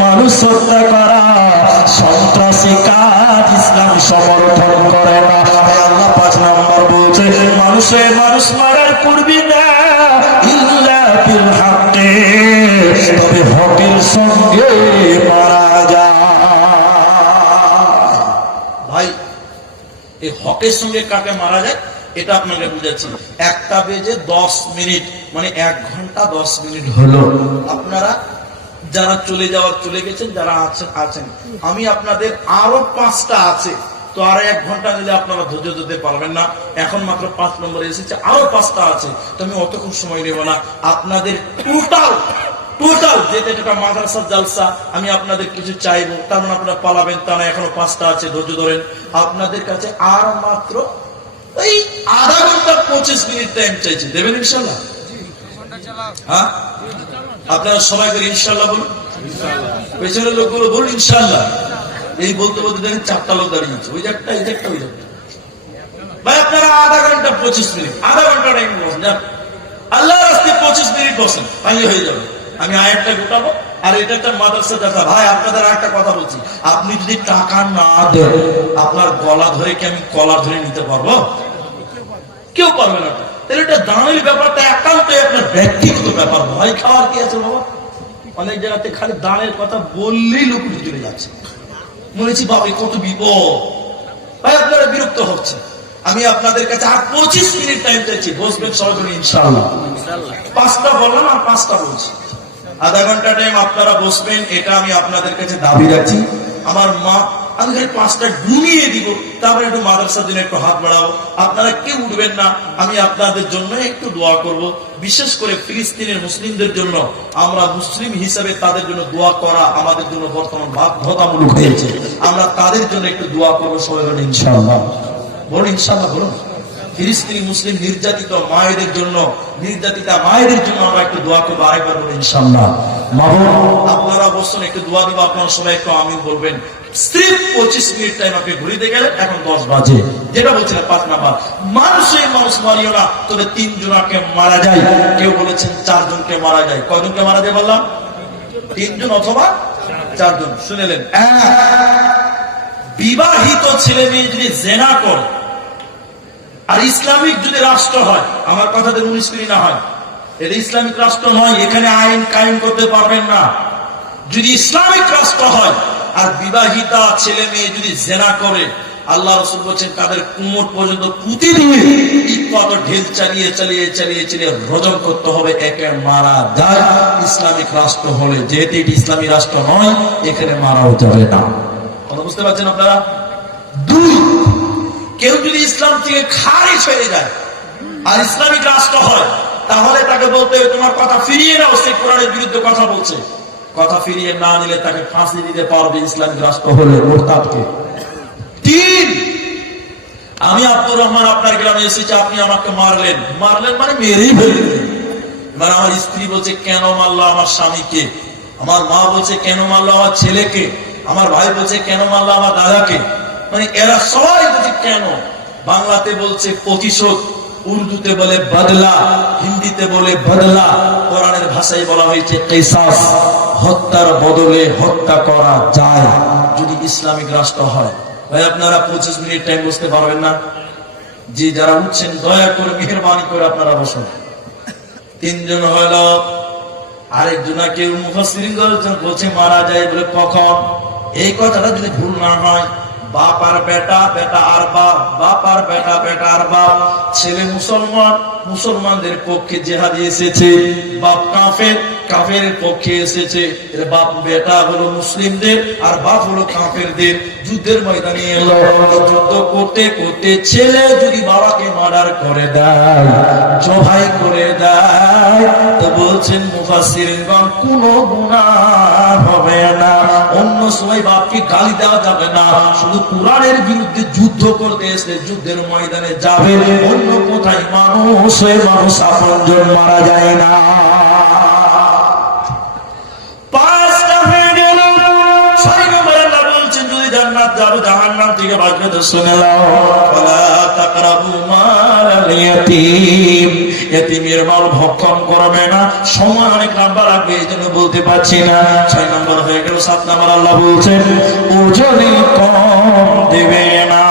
মানুষ হত্যা করা সন্ত্রাসী কাজ, ইসলাম সমর্থন করে না। আল্লাহ 5 নম্বর বলছে মানুষ মারার করবি না ইল্লা বিল হক, তবে হকের সঙ্গে মারা যায়। ভাই এই হকের সঙ্গে কাকে মারা যায় এটা আপনাকে বুঝাচ্ছি। 1টা বেজে 10 মিনিট মানে 1 ঘন্টা 10 মিনিট হলো। আপনারা যারা চলে গেছেন, যারা আছেন, আমি আপনাদের আরো 5টা আছে, তো আর 1 ঘন্টা নিলে আপনারা ধৈর্য ধরতে পারবেন না। এখন মাত্র 5 নম্বরে এসেছে, আরো 5টা আছে, তো আমি অতক্ষণ সময় নেব না। আপনাদের টোটাল যেটা মাদ্রাসার জালসা, আমি আপনাদের কিছু চাইবো, তার মানে আপনারা পালাবেন তা না। এখনো 5টা আছে, ধৈর্য ধরেন। আপনাদের কাছে আর মাত্র ওই আধা ঘন্টা 25 মিনিট টাইম চাইছি, দেবেন ইনশাল্লাহ? হ্যাঁ, আপনারা সবাই করে ইনশাল্লাহ বলুন। পেছনের লোকগুলো বলুন ইনশাল্লাহ। এই বলতে বলতে দেখেন 4টা লোক দাঁড়িয়েছে, ওই একটা ওই একটা। ভাই আপনারা আধা ঘন্টা 25 মিনিট, আধা ঘন্টা টাইম বসেন, যান আল্লাহর রাস্তায় 25 মিনিট বসেন, তাই হয়ে যাবে। আমি আয়াতটা গোটাবো, আর এটা একটা মাদ্রাসা দেখা। ভাই আপনাদের একটা কথা বলছি, আপনি যদি টাকা না দেন, আপনার গলা ধরে কি আমি কলা ধরে নিতে পারবো? কেউ পারবে না। তাহলে এটা দানের ব্যাপারটা একান্তই আপনার ব্যক্তিগত ব্যাপার। ভয় খাওয়ার কি আছে বাবা? অনেক জায়গাতে খালি দানের কথা বললেই লোক চলে যাচ্ছে, মনে হচ্ছে বাবা কত বিপদ। ভাই আপনারা বিরক্ত হচ্ছে। আমি আপনাদের কাছে আর 25 মিনিট টাইম চাইছি, বসবেন সরাসরি ইনশাআল্লাহ। 5টা বললাম আর 5টা বলছি, আধা ঘন্টা টাইম আপনারা বসবেন, এটা আমি আপনাদের কাছে দাবি রাখছি। আমার মা, আমি খালি 5টা ঘুমিয়ে দিব, তারপরে একটু মাদ্রাসার জন্য একটু হাত বাড়াবো। আপনারা কেউ উঠবেন না, আমি আপনাদের জন্য একটু দোয়া করব। বিশেষ করে ফিলিস্তিনের মুসলিমদের জন্য, আমরা মুসলিম হিসাবে তাদের জন্য দোয়া করা আমাদের জন্য বর্তমান বাধ্যতামূলক হয়েছে। আমরা তাদের জন্য একটু দোয়া করবো সবাই ইনশাআল্লাহ। বলুন ইনশাআল্লাহ, বলুন। ফিলিস্তিনি মুসলিম নির্যাতিত মায়েদের জন্য, নির্যাতিতা মায়েদের জন্য আমরা একটু দোয়া করবো। আরেকবার বলুন ইনশাআল্লাহ। আপনারা বসুন, একটু দোয়া দিব। আপনারা সবাই একটু আমিন বলবেন। স্রেফ 25 মিনিট টাইম আপনি ঘুরিতে গেলেন, এখন 10 বাজে। যেটা বলছিলাম 5 নাম্বার, মানুষ মারিও না, তবে 3 জনকে মারা যায়। কেউ বলেছেন 4 জনকে মারা যায়। কয়জনকে মারা যায় বললাম? 3 জন অথবা 4 জন। শুনেলেন? বিবাহিত ছেলে মেয়ে যদি জেনা করে আর ইসলামিক যদি রাষ্ট্র হয়, আমার কথাতে 19 মিনিট না হয়, এটা ইসলামিক রাষ্ট্র নয়, এখানে আইন কায়েম করতে পারবেন না। যদি ইসলামিক রাষ্ট্র হয় আর বিবাহিতা ছেলে মেয়ে যদি জেনা করে, আল্লাহ রাসূল বলেছেন তাদের কোমর পর্যন্ত পুঁতি দিয়ে ইট ঢেল চালিয়ে রজম করতে হবে, একে মারা যায়। ইসলামিক রাষ্ট্র হলে, যেহেতু এটি ইসলামী রাষ্ট্র নয়, এখানে মারাও যাবে না। কথা বুঝতে পারছেন আপনারা? 2, কেউ যদি ইসলাম থেকে খারিজ হয়ে যায় আর ইসলামিক রাষ্ট্র হয়, তাহলে তাকে বলতে হবে তোমার কথা ফিরিয়ে নাও, সে কোরআনের বিরুদ্ধে কথা বলছে। কথা ফিরিয়ে না নিলে তাকে ফাঁসি দিতে পারবে ইসলামিক রাষ্ট্র হলে মুরতাদকে। 3, আমি আব্দুর রহমান আপনার গ্রামে এসেছি, আপনি আমাকে মারলেন মানে মেরেই ফেললেন। এবার আমার স্ত্রী বলছে কেন মারলো আমার স্বামীকে, আমার মা বলছে কেন মারলো আমার ছেলেকে, আমার ভাই বলছে কেন মারলো আমার দাদাকে। মানে এরা সবাই বলছে কেন। বাংলাতে বলছে প্রতিশোধ, উর্দুতে বলে বদলা, হিন্দিতে বলে বদলা, কোরআনের ভাষায় বলা হয়েছে কিসাস। হত্যার বদলে হত্যা করা যায় যদি ইসলামিক রাষ্ট্র হয়। ভাই আপনারা 25 মিনিট টাইম বসতে পারবেন না? যে যারা উঠছেন দয়া করে মেহেরবানি করে আপনারা বসুন। 3 জন হলো, আরেকজনা কেউ মুফাসসিরিন বলছে মারা যায় বলে কখন। এই কথাটা যদি ভুল না হয়, বাপ আর বেটা, বেটা আর বাপ, বাপ আর বেটা, বেটা আর বাপ। ছেলে মুসলমান, মুসলমানদের পক্ষে জেহাদে এসেছে। বাপ কাফের, কাফের পক্ষে এসেছে। বাপ বেটা হলো মুসলিমদের আর বাপ হলো কাফেরদের। যুদ্ধের ময়দানে এলো, যুদ্ধ করতে করতে ছেলে যদি বাবাকে মার্ডার করে দেয়, জবাই করে দেয়, তো বলছেন মুফাসসিরিনগণ কোনো গুনাহ হবে না। অন্য সময় বাপকে গালি দেওয়া যাবে না, শুধু কোরআনের বিরুদ্ধে যুদ্ধ করতে এসে যুদ্ধের ময়দানে যাবে। অন্য কোথায় মানুষ আপনজন মারা যায় না। 5টা হয়ে গেল। 6 নম্বরে আল্লাহ বলছেন যদি জান্নাত যাবে, জাহান্নাম থেকে বাঁচবে তো শুনে নাও, ওয়ালা তাকরাবু মালাল ইয়াতীম, এতিমের মাল ভক্ষণ করবে না। সময় অনেক নাম্বার লাগবে, এই জন্য বলতে পারছি না। 6 নাম্বার হয়ে গেল। 7 নাম্বার আল্লাহ বলছেন ওজনে কম দেবে না।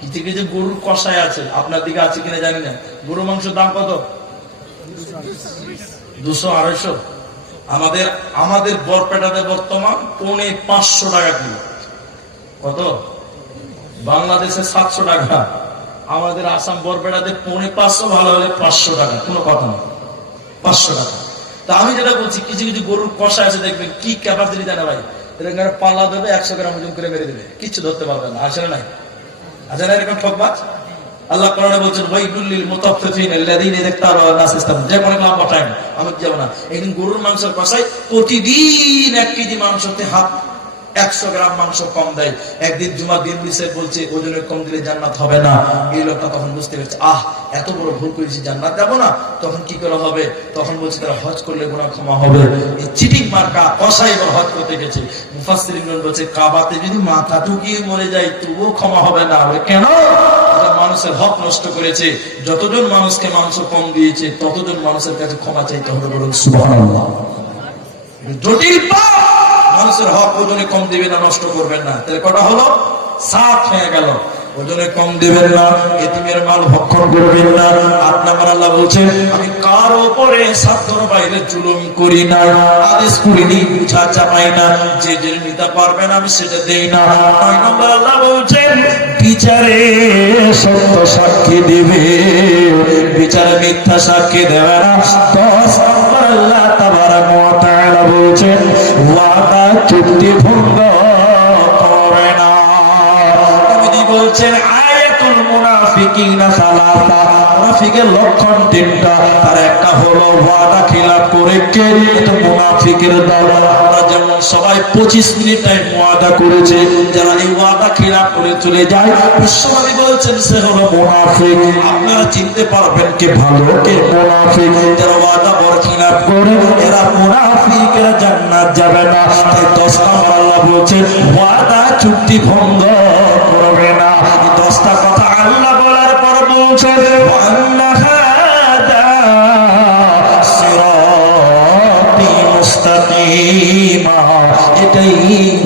কিছু কিছু গরুর কষায় আছে, আপনার দিকে আছে কিনা জানি না। গরুর মাংসের দাম কত? 200-250। আমাদের বরপেটাতে বর্তমান 550 টাকা কিলো। কত? বাংলাদেশে 700 টাকা, আমাদের আসাম বরপেটাতে 550, ভালো হলে 500 টাকা, কোনো কথা নেই, 500 টাকা। তা আমি যেটা বলছি, কিছু কিছু গরুর কষা আছে, দেখবেন কি ক্যাপাসিটি জানে ভাই, এরকম পাল্লা দেবে 100 গ্রাম ওজন করে মেরে দেবে, কিছু ধরতে পারবে না। আসলে নাই, আছে না এরকম ঠকবাজ? আল্লাহ কোরআনে বলছেন ওয়াইলুল লিল মুতাফফিফিন আল্লাযীনা ইয়াক্তালুনা নাস ইসলাম। যে কোনো লম্বা টাইম আমি যাব না। একদিন গরুর মাংসের কষাই প্রতিদিন 1 কেজি মাংসতে 100 গ্রাম মাংস কম দেয়। একদিন জুমা দিন দিছে, বলছে ওজনে কম দিলে জান্নাত হবে না। এই লোকটা তখন বুঝতে পেরেছে, এত বড় ভুল করেছি, জান্নাত যাবো না। তখন কি করা হবে? তখন বলছে তারা হজ করলে গুনাহ ক্ষমা হবে। এই চিটিং মার্কা কসাই এবার হজ করতে গেছে। মুফাসসিরিনগণ বলছে কাবাতে যদি মাথা ঠুকিয়ে মরে যায় তবুও ক্ষমা হবে না। কেন? মানুষের হক নষ্ট করেছে। যতজন মানুষকে মাংস কম দিয়েছে ততজন মানুষের কাছে ক্ষমা চাইতে হবে। বলুন সুবহানাল্লাহ। জটিল পাপ। মানুষের হক ওজনে কম দিবেন না, নষ্ট করবেন না। তাহলে কটা হলো? 7 হয়ে গেল। ওজনে কম দিবেন না, এতিমের মাল ভক্ষণ করবেন না। 8 নাম্বার আল্লাহ বলছেন আমি কারো উপরে সাধ্যর বাইরে জুলুম করি না, আদেশ করিনি, বুঝা চাপাই না, যে যে নিতে পারবেন আমি সেটা দেই না। 9 নাম্বার আল্লাহ বলছেন বিচারে সত্য সাক্ষী দিবে, বিচারে মিথ্যা সাক্ষী দেবে না। 10 নাম্বার আল্লাহ তাবারাক ওয়া তাআলা বলছেন ওয়াদা চুক্তি ভঙ্গ করবে না। নবীজি বলছেন আয়াতুল মুনাফিকিনা সালাসা, মুনাফিকের লক্ষণ 3টা। তার একটা হলো ওয়াদা খিলাফ করে। কে? এটা মুনাফিকের দল। আমরা যেমন সবাই 25 মিনিট টাইম ওয়াদা করেছে, যারা এই ওয়াদা খিলাফ করে চলে যায়, বিশ্বনবী বলছেন সে হলো মুনাফিক। আপনারা চিনতে পারবেন কে ভালো কে মুনাফিক। যারা ওয়াদা খিলাফ করে এরা মুনাফিক, এরা জান্নাত যাবে না। তাই 10 নাম্বার আল্লাহ বলছেন ওয়াদা চুক্তি ভঙ্গ করবে না। এই 10টা কথা আল্লাহ বলার পর বলছেন ওয়ান্না হাদা সিরাতি মুস্তাকিমা, এটাই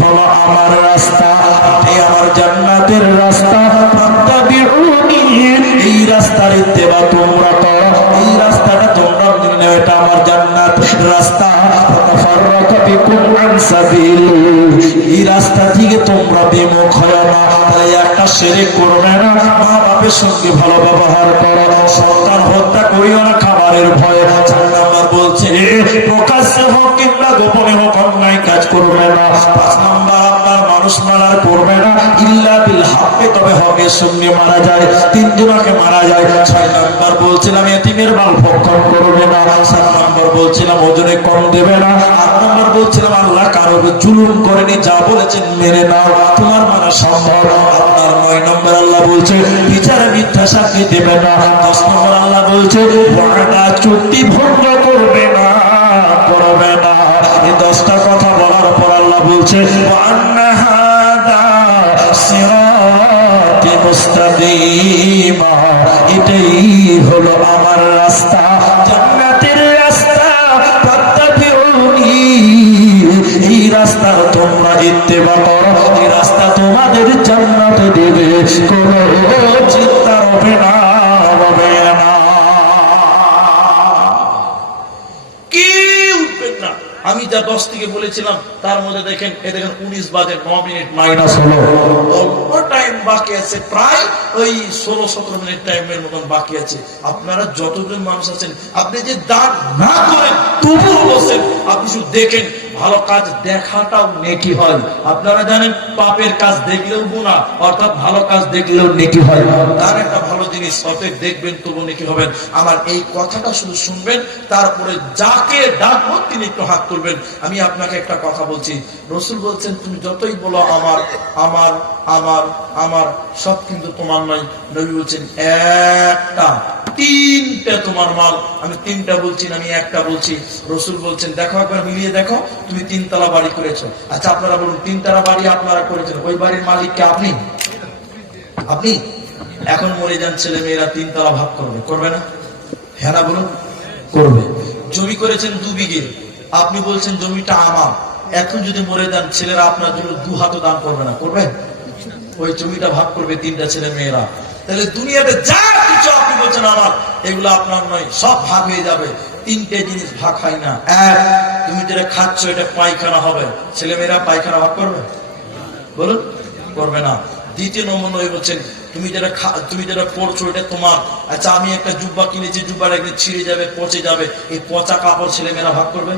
হলো আমার রাস্তা, এটাই আমার জান্নাতের রাস্তা। ফাত্তাবিউনি, এই রাস্তার ইত্তেবা তোমরা করো, এই রাস্তাটা তোমরা নিলে এটা আমার জান্নাত রাস্তা। ফাতাফাররাকা বিকুম আন সাবিলি, এই রাস্তা থেকে তোমরা বিমুখ হয় না। তাই একটা শিরক করবে না, মা বাপের সঙ্গে ভালো ব্যবহার করো, সন্তান হত্যা করিও না খাবারের ভয়ে। 4 নাম্বার বলছে প্রকাশ্যে হোক কিংবা গোপনে হোক অন্যায় কাজ করবে না। 5 নাম্বার আপনার মানুষ মারার করবে না ইল্লা বিল হক, তবে হকের সঙ্গে মারা যায়, 3 জনকে মারা যায়। 6 নাম্বার বলছিলাম এতিমের মাল ভক্ষণ করবে না। 7 নাম্বার বলছিলাম ওজনে কম দেবে না। 8 নাম্বার বলছিলাম আল্লাহ কারো জুলুম করেনি, যা বলেছেন মেনে নাও, তোমার মানা সম্ভব। আপনার 9 নাম্বার আল্লাহ বলছে বিচারে মিথ্যা সাক্ষী দেবে না। 10 নাম্বার আল্লাহ বলছে ওয়াদা চুক্তি ভঙ্গ করবে না, করবে না। এই 10টা কথা বলার পর আল্লাহ বলছে ওয়ান্না হাদা সিরাতি মুস্তাকিমা, এটাই হলো আমার রাস্তা, জান্নাতের রাস্তা। ফাত্তাবিউনি, এই রাস্তা তোমরা ইত্তেবা করো, এই রাস্তা তোমাদের জান্নাতে দেবে, কোনো চিন্তা হবে না, হবে না। আমি যা 10 থেকে বলেছিলাম তার মধ্যে দেখেন 19 বাজে 9 মিনিট মাইনাস হলো। অল্প টাইম বাকি আছে, প্রায় ওই 16-17 মিনিট টাইমের মতন বাকি আছে। আপনারা যতজন মানুষ আছেন, আপনি যে দান না করেন তবুও বসেন, আপনি শুধু দেখেন। ভালো কাজ দেখাটাও নেকি হয়। আপনারা জানেন পাপের কাজ দেখলেও গুনাহ, অর্থাৎ ভালো কাজ দেখলেও নেকি হয়। তার একটা ভালো জিনিস অতএব দেখবেন তবু নেকি হবেন। আমার এই কথাটা শুধু শুনবেন, তারপরে যাকে ডাকবো তিনি একটু হাত তুলবেন। আমি আপনাকে একটা কথা বলছি, রাসূল বলছেন তুমি যতই বলো আমার আমার আমার আমার, সব কিন্তু তোমার নয়। নবী বলছেন একটা 3টা তোমার মাল। আমি 3টা বলছি না, আমি একটা বলছি। রাসূল বলছেন দেখো একবার মিলিয়ে দেখো, তুমি 3 তলা বাড়ি করেছো। আচ্ছা আপনারা বলুন 3 তলা বাড়ি আপনারা করেছেন, ওই বাড়ির মালিক কে? আপনি? আপনি এখন মরে যান ছেলে মেয়েরা 3 তলা ভাগ করবে, করবে না? হ্যাঁ না বলুন, করবে। জমি করেছেন 2 বিঘে, আপনি বলছেন জমিটা আমার, এখন যদি মরে যান ছেলেরা আপনার জন্য 2 হাতও দান করবে না, করবে? ওই জমিটা ভাগ করবে 3টা ছেলে মেয়েরা। তাহলে দুনিয়াতে যা কিছু আপনি বলছেন আমার, এগুলো আপনার নয়, সব ভাগ হয়ে যাবে। 3টে জিনিস ভাগ হয় না। এক, তুমি যেটা খাচ্ছ এটা পায়খানা হবে, ছেলে মেয়েরা পায়খানা ভাগ করবে? বলুন, করবে না। দ্বিতীয় নম্বর বলছেন তুমি যেটা পড়ছো এটা তোমার। আচ্ছা, আমি একটা জুব্বা কিনেছি, জুব্বাটা একদিন ছিঁড়ে যাবে, পচে যাবে, এই পচা কাপড় ছেলে মেয়েরা ভাগ করবে?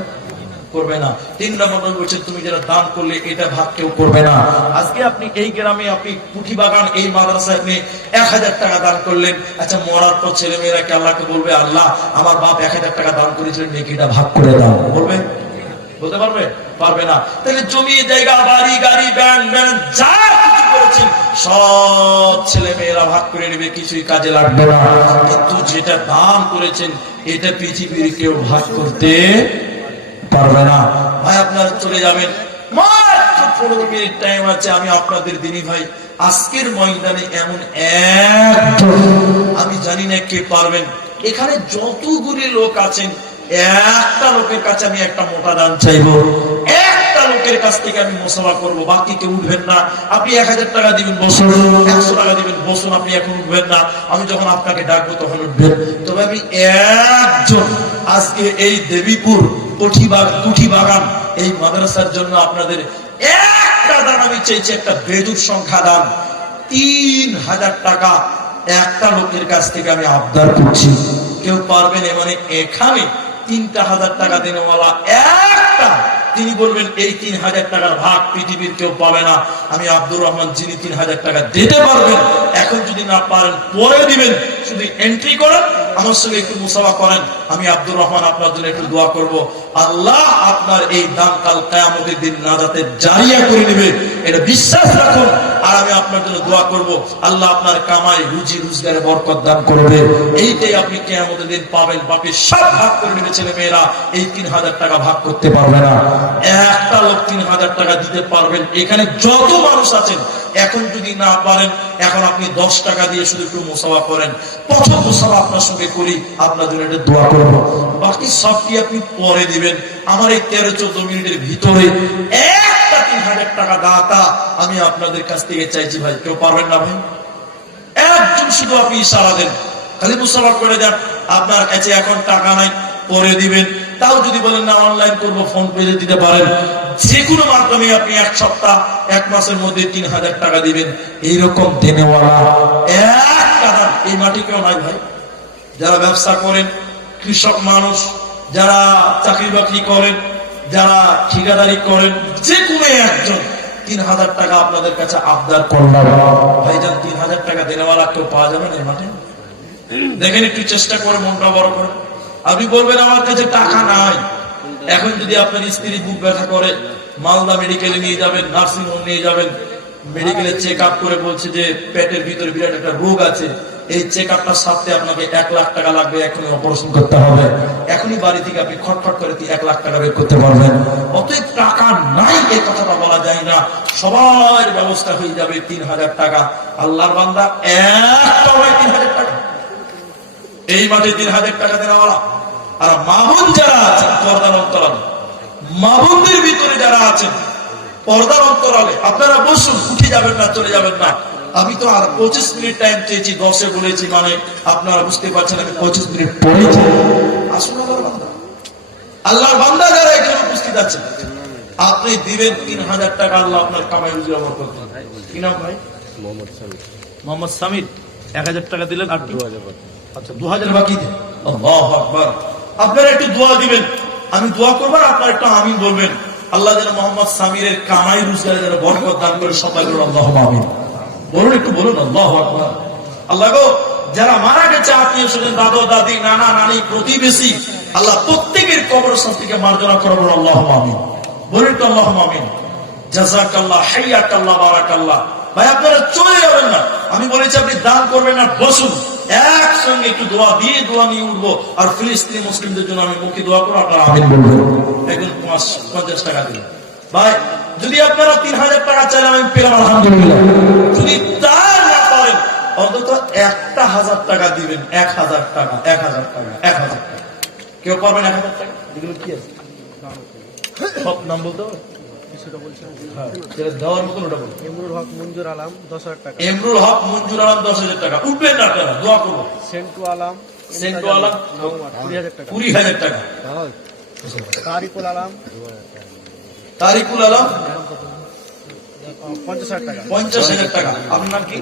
করবে না। 3 নম্বর বলছেন তুমি যেটা দান করলে এটা ভাগ কেউ করবে না। আজকে আপনি এই গ্রামে আপনি পুঁথি বাগান এই মাদ্রাসায় আপনি 1000 টাকা দান করলেন, আচ্ছা মরার পর ছেলে মেয়েরা কি আল্লাহকে বলবে আল্লাহ আমার বাপ 1000 টাকা দান করেছিলেন, নেকিটা ভাগ করে দাও? বলবে? বলতে পারবে? পারবে না। তাহলে জমি জায়গা বাড়ি গাড়ি ব্যাংক ব্যাংক যা কিছু করেছেন সব ছেলে মেয়েরা ভাগ করে নেবে, কিছুই কাজে লাগবে না। কিন্তু যেটা দান করেছেন এটা পৃথিবীর কেউ ভাগ করতে পারবে না। ভাই আপনারা চলে যাবেন, মাত্র 15 মিনিট টাইম আছে। আমি আপনাদের দিনী ভাই, আজকের ময়দানে এমন একজন, আমি জানি না কে পারবেন, এখানে যতগুলি লোক আছেন একটা লোকের কাছে আমি একটা মোটা দান চাইবো, একটা লোকের কাছ থেকে আমি মুসাফা করবো, বাকি কেউ উঠবেন না। আপনি 1000 টাকা দিবেন বসুন, 100 টাকা দিবেন বসুন, আপনি এখন উঠবেন না, আমি যখন আপনাকে ডাকবো তখন উঠবেন। তবে আমি একজন আজকে এই দেবীপুর কুঠি বাগান এই মাদ্রাসার জন্য আপনাদের একটা দান আমি চাইছি, একটা বেদুর সংখ্যা দান 3000 টাকা একটা লোকের কাছ থেকে আমি আবদার করছি। কেউ পারবেন? মানে এখানে 3000 টাকা দেনেওয়ালা একটা, তিনি বলবেন এই 3000 টাকার ভাগ পৃথিবীর কেউ পাবে না। আমি আব্দুর রহমান, যিনি 3000 টাকা দিতে পারবেন, এখন যদি না পারেন পরে দিবেন, শুধু এন্ট্রি করেন, আমার সঙ্গে একটু মুসাফা করেন, আমি আব্দুর রহমান আপনার জন্য একটু দোয়া করব, আল্লাহ আপনার এই দান কাল কিয়ামতের দিন নাজাতের জারিয়া করে নেবে, এটা বিশ্বাস রাখুন। আর আমি আপনার জন্য দোয়া করব, আল্লাহ আপনার কামাই রুজি রোজগারে বরকত দান করবে, এইটাই আপনি কিয়ামতের দিন পাবেন। বাকি সব ভাগ করে নেবে ছেলে মেয়েরা, এই 3000 টাকা ভাগ করতে পারবে না। একটা লোক 3000 টাকা দিতে পারবেন। এখানে যত মানুষ আছেন, এখন যদি না পারেন, এখন আপনি 10 টাকা দিয়ে শুধু একটু মুসাফা করেন, প্রথম মুসাফা আপনার সঙ্গে করি, আপনার জন্য এটা দোয়া করব, বাকি সবটি আপনি পরে দিবেন। আমার এই 13-14 মিনিটের ভিতরে একটা 3000 টাকা দাতা আমি আপনাদের কাছ থেকে চাইছি। ভাই কেউ পারবেন না? ভাই একজন শুধু আপনি ইশারা দেন, খালি মুসাফা করে দেন। আপনার কাছে এখন টাকা নাই, পরে দিবেন। তাও যদি বলেন না অনলাইন করবো, ফোন পে দিতে পারেন। যে কোনো মাধ্যমে আপনি 1 সপ্তাহ 1 মাসের মধ্যে 3000 টাকা দিবেন। এইরকম দেনেওয়ালা একটা দান এই মাটি কেউ নাই ভাই। যারা ব্যবসা করেন, কৃষক মানুষ, যারা চাকরি বাকরি করেন, যারা ঠিকাদারি করেন, যে কোনো একজন 3000 টাকা আপনাদের কাছে আবদার করলাম। ভাইজান 3000 টাকা দেনেওয়ালা কেউ পাওয়া যাবে না এই মাঠে? দেখেন একটু চেষ্টা করে, মনটা বড় করে। আপনি বলবেন আমার কাছে টাকা নাই। এখন যদি আপনার স্ত্রী বুক ব্যথা করে, মালদা মেডিকেলে নিয়ে যাবেন, নার্সিং হোম নিয়ে যাবেন, মেডিকেলে চেক আপ করে বলছে যে পেটের ভিতরে বিরাট একটা রোগ আছে, এই চেক আপটা সারতে আপনাকে 1 লাখ টাকা লাগবে, এখনই অপারেশন করতে হবে, এখনই বাড়ি থেকে আপনি খটখট করে 1 লাখ টাকা বের করতে পারবেন। অতএব টাকা নাই এই কথাটা বলা যায় না, সবার ব্যবস্থা হয়ে যাবে 3000 টাকা। আল্লাহর বান্দা একটা 3000 টাকা এই মাঠে 3000 টাকা দেওয়া। আর মামুন যারা আছেন পর্দার অন্তরালে, মামুনদের ভিতরে যারা আছেন পর্দার অন্তরালে, আপনারা বসুন, উঠে যাবেন না, চলে যাবেন না। আমি তো আর 25 মিনিট টাইম চেয়েছি, 10-এ বলেছি, মানে আপনারা বুঝতে পারছেন আমি 25 মিনিট পড়েছি। আসুন আল্লাহর বান্দা যারা এখানে উপস্থিত আছেন, আপনি দিবেন 3000 টাকা, আল্লাহ আপনার কামাই রুজি বরকত করবেন। কি নাম ভাই? মোহাম্মদ সামির। 1000 টাকা দিলেন, আর 2000, আচ্ছা 2000 বাকি দেন। আল্লাহু আকবার। আপনারা একটু দোয়া দিবেন, আমি দোয়া করবো, আপনারা একটু আমিন বলবেন। আল্লাহ যেন মোহাম্মদ সামিরের কামাই রোজগারে যেন বরকত দান করে, সবাই বলুন আল্লাহুম্মা আমিন। বলুন, একটু বলুন আল্লাহু আকবার। আল্লাহ গো, যারা মারা গেছে আত্মীয় স্বজন, দাদা দাদি, নানা নানি, প্রতিবেশী, আল্লাহ প্রত্যেকের কবরস্থান থেকে মার্জনা করো, বলুন আল্লাহুম্মা আমিন। বলুন একটু আল্লাহুম্মা আমিন। জাযাকাল্লাহ, হাইয়াকাল্লাহ, বারাকাল্লাহ। ভাই আপনারা চলে যাবেন না, আমি বলেছি আপনি দান করবেন না, বসুন, একসঙ্গে একটু দোয়া দিয়ে দোয়া নিয়ে উঠবো। আর ফিলিস্তিনি মুসলিমদের জন্য আমি মুখে দোয়া করবো, আপনারা আমিন বলবেন। একজন 50 টাকা দিন। ভাই যদি আপনারা 3000 টাকা চাইলে আমি পেলাম, আলহামদুলিল্লাহ। যদি তা না পারেন অন্তত একটা 1000 টাকা দিবেন। 1000 টাকা, 1000 টাকা, 1000 টাকা। কেউ পারবেন 1000 টাকা? এগুলো কি আছে? সব নাম বলতে হবে? হ্যাঁ, যেটা দেওয়ার মতন ওটা বলুন। এমরুল হক মঞ্জুর আলম 10,000 টাকা। এমরুল হক মঞ্জুর আলম 10,000 টাকা। উঠবেন না আপনারা, দোয়া করবো। সেন্টু আলম সেন্টু আলম 20,000 টাকা। 20,000 টাকা। তারিকুল আলম তারিকুল আলম 50,000 টাকা। 50,000 টাকা। আপনার নাম কি?